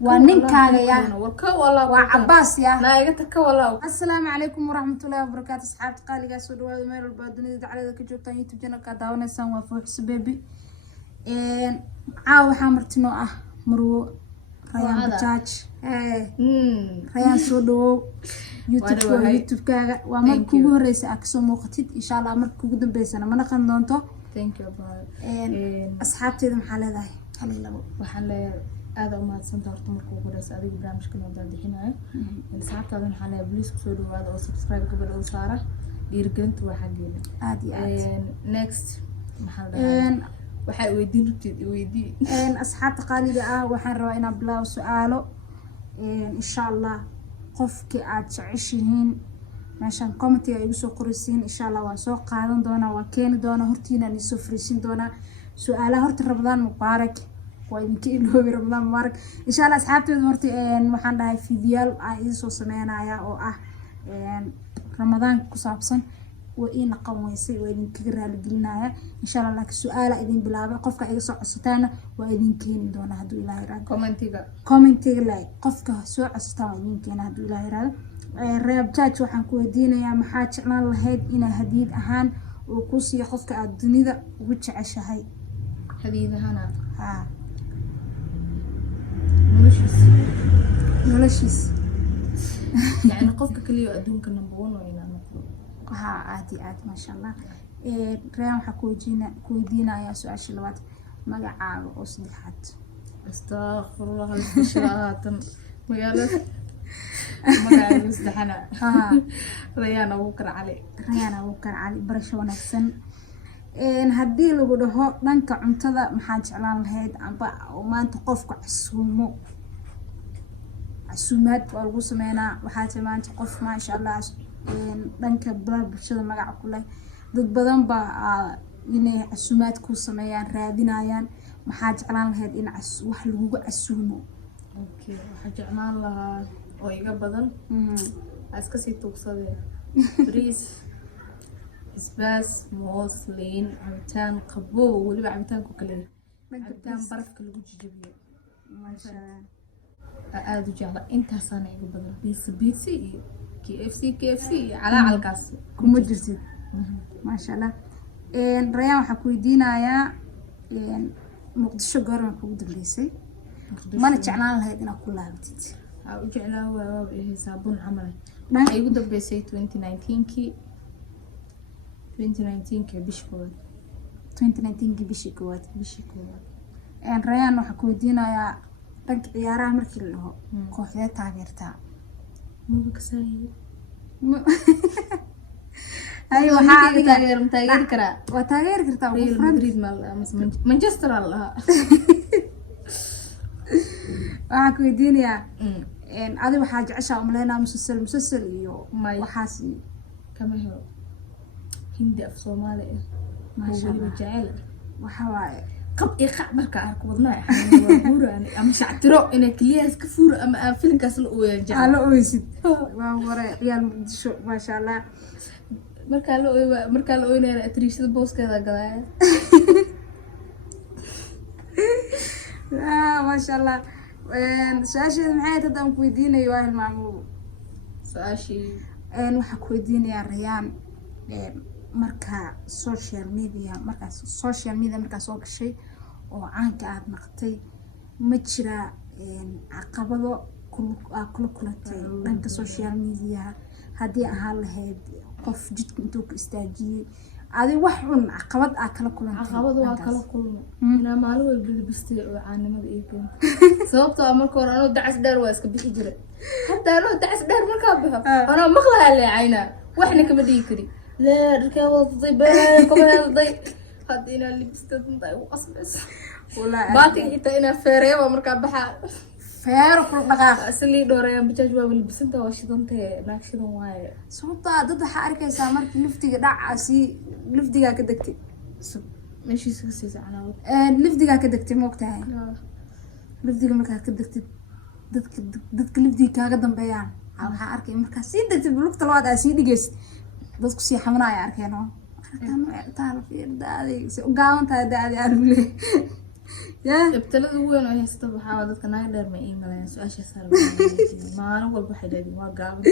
ونكاga يا warka wala وعباس يا naaga taka wala السلام عليكم ورحمة الله وبركاته أصحابتي قالي سو دواada meel walba dunida dacalada ka joogtaan youtube channel ka daawanaysan waa Fuuxis Baby caaw waxaa martino ah Marwo Rayaan Bajaaj Rayaan soo dhawow youtube kaaga waa markii ugu horeysay aad kasoo muuqatid insha Allah markii ugu dambeysana ma naqan doonto thank you bye asxaabteeda maxaa leedahay halay labo waxaan leeyahay aad u mahadsantahay horta markii ugu horeysay adiga barnaamijkan oo daadixinayo asxaabtaada waxaan leeyahay please kusoo dhawaada oo subscribe gabadha oo saara dhiirgelinta waa xageena aad iyo aad next maxaa leeyahay waxay weydiin asxaabta qaaliga ah waxaan rabaa inaan bilaabo su'aalo insha Allah qofkii aad jeceshihiin meeshan comment ay igu soo qorisiin insha Allah waan soo qaadan doonaa waan keeni doonaa hortiina aan soo fariisin doonaa su'aalaha horta Ramadaan mubaarak waa idinka iloobi Ramadaan mubaarak insha Allah asxaabteedu horta waxaan dhahay fiidiyaal aan idin soo sameynaya oo ah Ramadaan ku saabsan وإن قوميسي وإذن كجرها لجلناها إن شاء الله لك سؤال إذن بلابة قفك إذا صعصتانا وإذن كين دون هدو إلهي راد كومنتيغا لاي قفك سوء عصتان وإذن كين هدو إلهي راد رياب جاج وحن كويدينا يا محاج عنا الله إنا هديد أهان وكوسي قفك الدنيا وجعش هاي هديد أهانا ها نولشيس يعني قفك كليو أدونك نمبون وإنا نقول ها عادي ما شاء الله ريان waxaa ku weydiinaya su'aasha labaad magacaaga oo saddexaad astaghfirullah al-shaytan magaalada magacaaga saddexana Rayaan Abuukar Cali barasho wanaagsan haddii lagu dhaho dhanka cuntada maxaa jeclaan lahayd amba maanta qofku casuumaad waa lagu sameynaa waxaa maanta qof ma sha Allah dhanka bulshada magaca ku leh dad badan ba inay casuumaad ku sameeyaan raadinayaan maxaa jeclaan lahayd in wax lagu casuumo okay waxa jeclaan lahaa oo iga badan aska si tuugsadee bariis isbaas moos liin cabitaan qabow waliba cabitaanku kale cabitaan barafka lagu jijibiyo masha aad u jecla intaasana iga badan pizza iyo KFC على الكاس كم جرسي ما شاء الله ريان waxaa ku weydiinayaa muqdisho goorma kugu dambeysay mana jeclaan lahayd inaad ku laabatid u jeclaa waa xisaabun camal ay ugu dambeysay 2019 bishii koowaad rayaan waxaa ku weydiinayaa dhanka ciyaaraha markii la dhaho kooxdee taageertaa مبكساي ايوه تاغير كرا وتاغير كرتا ريال مدريد مال مانشستر الله waxaa ku weydiinayaa adiga waxaa jeceshaa umaleynaa musalsal iyo waxaas kama helo hindi af Soomaali maasha Allah jecel waxa waaye qab iqa marka aan ku wadnaa buuraan ama shactiro inay kaliyaas ka fuur ama filimkaas la ooyaan jecel la ooysid waa waray Real Muqdisho ma sha Allah marka la ooynayo atriishada booskeeda galaya ma sha Allah su'aasheeda maxay tahay aan ku weydiinayo waa hilmaamuhu su'aashii waxaa ku weydiinayaa Rayaan marka social media markaa soo gashay oo caanka aad naqtay ma jira caqabado kula kulantay dhanka social media haddii ahaan lahayd qof jidka intuu ku istaajiyey adiga wax un caqabad kala kulantay caqabad waa kala kulmo inaa maalin walba labistay oo caanimada iyo sababtoo marka hore anoo dacas dheer waa iska bixi jiray hatta anoo dacas dheer markaa baxo anoo maqlaha leecayna waxna kama dhigi kari لا ركاب الضباء كمان الضي هادينا اللي بستدنا وقصبس ولا باتي حتى انا فيريا ومركب بحا فير كل دقائق اسلي دوريان بجاج waa bilbisanta waa shidantay naakshidan waaye sababta dad waxa arkaysaa markii liftiga dhacaasi liftiga ka dagtay meeshii iska siisana liftiga ka dagtay moogtahay liftiga markaa ka dagtay dadka liftiga kaaga dambeeyaan waxa arkay markaa si dagtay lugta labaad ay si dhigaysid dadku si xamanaya arkeeno arkaan taal fiir daadi si u gaawan tahay daadi arbule yaa ibtilada ugu weyn oo haysta waxaa waa dadka naag dheer ma ii malayaan su-aashaas maalin walba waxay leediin waa gaaban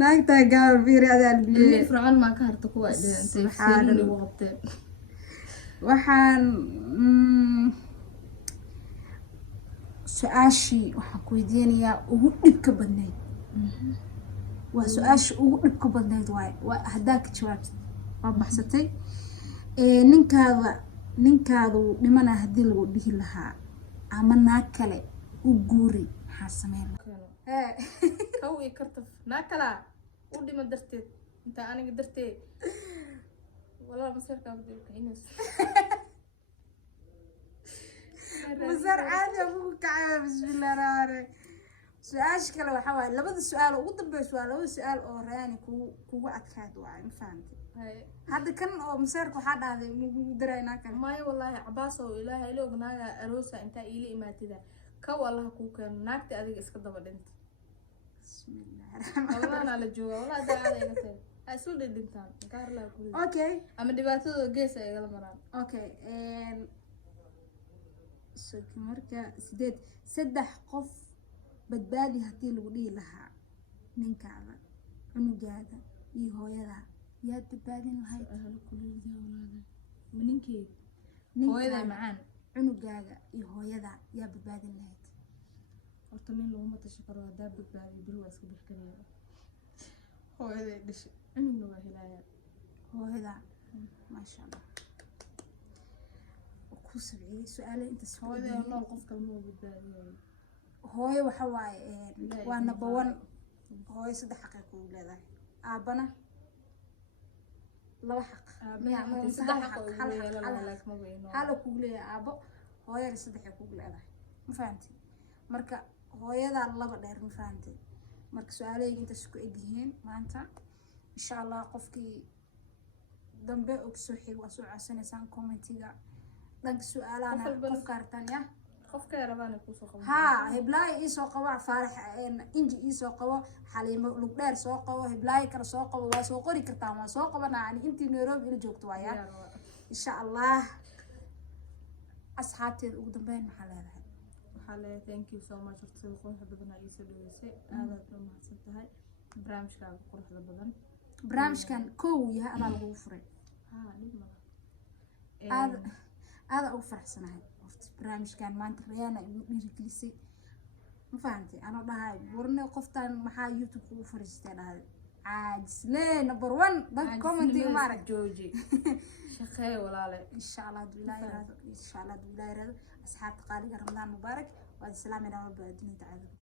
naagtaa gaaba fiiri adaan ilmi biye fircoon maa ka harta kuwa ay dheheen intay seelin igu qabteen waxaan su-aashii waxaan ku weydiinayaa ugu dhibka badnayd waa su-aashii ugu dhibka badnayd waaye waa haddaa ka jawaabtid waa baxsatay ninkaadu dhimana haddii lagu dhihi lahaa ama naag kale u guuri maxaa sameyn kaw ii kartaf naag kalaa u dhima darteed intaa aniga darteed walaa masarkaa kacinas masar caadi ugu kacay bismillah raare su-aasha kale waxaa waaye labada su-aal ugu dambeysa waa labada su-aal oo raani kugu adkaad waaye ma fahamtay hadda kan oo masaarka waxaa dhahday mugu daraynaa kale maayo wallaahi cabaas oo ilaahay ila ognaaga aroosa intaa iila imaatida kaw allaha kuu keeno naagta adiga iska daba dhinta bismillah la jooga walaa daacada iga tahay ha isu dhidhintaan gaar laa ku okay ama dhibaatadooda gees ay igala maraan okay marka saddex qof badbaadi haddii lagu dhihi lahaa ninkaada cunugaada iyo hooyada yaad badbaadin lahayd ninkeyga hooyada macaan cunugaaga iyo hooyada yaa badbaadin lahayd horta nin laguma tashi karo haddaa badbaadiyo beri waa iska bixkanaya hooyaday dhashay cunugna waa helaya hooyada maasha allah ku sabciyey su-aale intaas hooyada nool qof kalma badbaadiyo hooyo waxa waaye waa number one hooyo 3 xaq ay kugu leedahay aabana 2 xaq hal kugu leeyahay aabo hooyada 3 ay kugu leedahay ma fahamtay marka hooyada 2 dheer ma fahamtay marka su-aaleyga intaas ku egyihiin maanta insha allah qofkii dambe oo soo xig waa soo codsanaysan commentiga dhanka su-aalaana qofka artan ya qofka rabaan ku soo qabo ها هبلاي إيسو قوا فارح إنجي إيسو قوا حليم لقدر سو قوا هبلاي كر سو قوا واسو قري كرتام واسو قوا يعني أنتي نيروبي إلى جوكت ويا إن شاء الله أصحابتي قدام بين محلها محلها thank you so much تصير قروح بدنا عيسى دوسي هذا ترى حسبتها برامج كان قروح بدنا برامج كان كوي هذا الغفرة هذا أوفر حسنها برامج كان ما أنت ريانا نركلسي ما فهمتي أنا بهاي ورنا قفتان محا يوتيوب وفرستان هذا عاجز ليه نمبر 1 ضد كومنتي مارك جوجي شخي ولا لا إن شاء الله بالله إن شاء الله بالله أصحاب تقاليد رمضان مبارك والسلام عليكم ورحمة الله وبركاته.